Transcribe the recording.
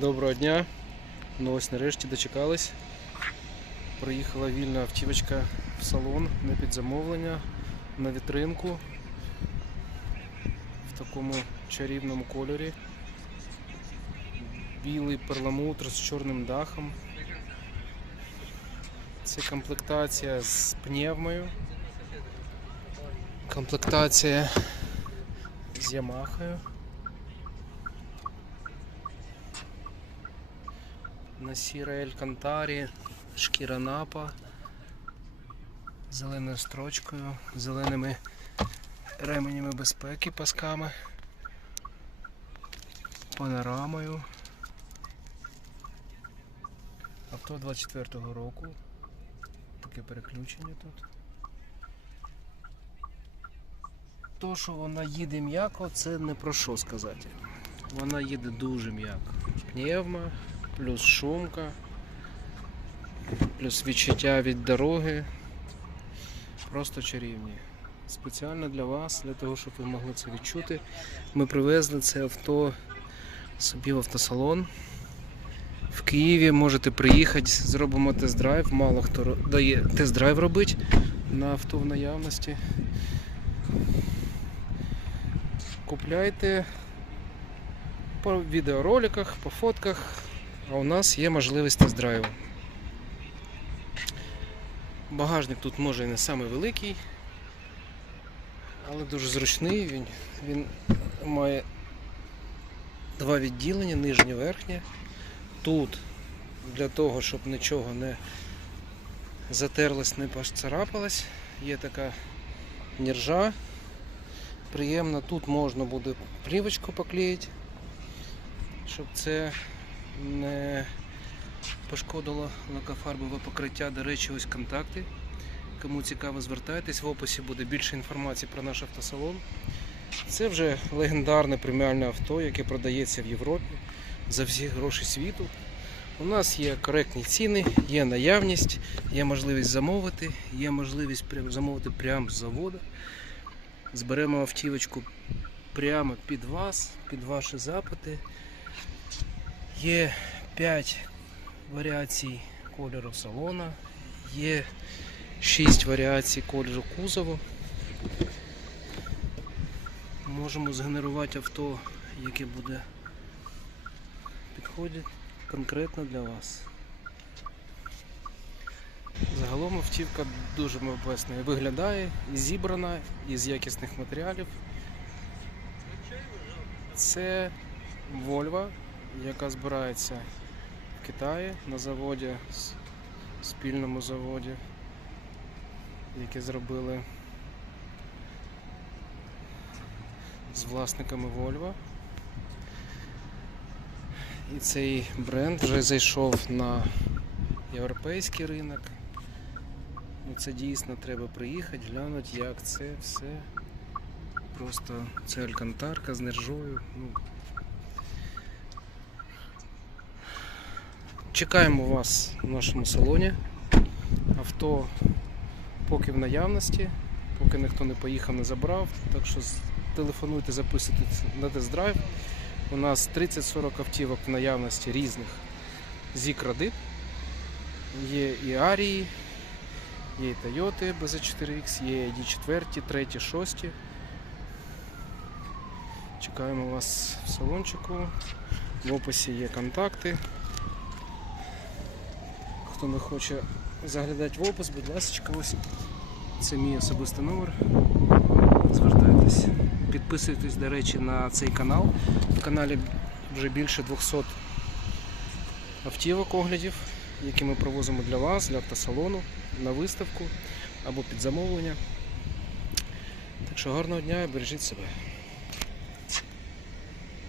Доброго дня. Ну ось нарешті дочекались. Приїхала вільна автівочка в салон на підзамовлення, на вітринку в такому чарівному кольорі. Білий перламутр з чорним дахом. Це комплектація з пневмою. Комплектація з Ямахою. На сірій Алькантарі, шкіра напа, зеленою строчкою, зеленими ременями безпеки пасками, панорамою. Авто 24-го року. Таке переключення тут. То, що вона їде м'яко, це не про що сказати. Вона їде дуже м'яко. Пневма, плюс шумка, плюс відчуття від дороги. Просто чарівні. Спеціально для вас, для того, щоб ви могли це відчути. Ми привезли це авто собі в автосалон. В Києві можете приїхати, зробимо тест-драйв. Мало хто дає тест-драйв робити на авто в наявності. Купляйте по відеороликах, по фотках, а у нас є можливість тест-драйву. Багажник тут може і не самий великий, але дуже зручний. Він, він має два відділення, нижнє верхнє. Тут для того, щоб нічого не затерлось, не поцарапалось, є така нержа. Приємно, тут можна буде плівочку поклеїти, щоб це не пошкодило лакофарбове покриття. До речі, ось контакти. Кому цікаво, звертайтесь, в описі буде більше інформації про наш автосалон. Це вже легендарне преміальне авто, яке продається в Європі за всі гроші світу. У нас є коректні ціни, є наявність, є можливість замовити, є можливість замовити прямо з заводу. Зберемо автівочку прямо під вас, під ваші запити. Є 5 варіацій кольору салона, є 6 варіацій кольору кузову. Можемо згенерувати авто, яке буде підходить конкретно для вас. Загалом автівка дуже мобесно виглядає і зібрана із якісних матеріалів. Це Volvo, яка збирається в Китаї на заводі, спільному заводі, який зробили з власниками Volvo. І цей бренд вже зайшов на європейський ринок. Ну, це дійсно треба приїхати, глянути, як це все. Просто це алькантарка з нержою. Ну. Чекаємо вас в нашому салоні. Авто поки в наявності, поки ніхто не поїхав, не забрав. Так що телефонуйте, записуйтесь на тест-драйв. У нас 30-40 автівок в наявності різних з Ікрадип. Є і Арії, є і Toyota BZ4X, є і ID4, 3, 6. Чекаємо вас в салончику. В описі є контакти. Хто не хоче заглядати в опис, будь ласка, ось це мій особистий номер. Звертайтесь. Підписуйтесь, до речі, на цей канал. В каналі вже більше 200 автівок оглядів, які ми провозимо для вас, для автосалону, на виставку або під замовлення. Так що гарного дня і бережіть себе.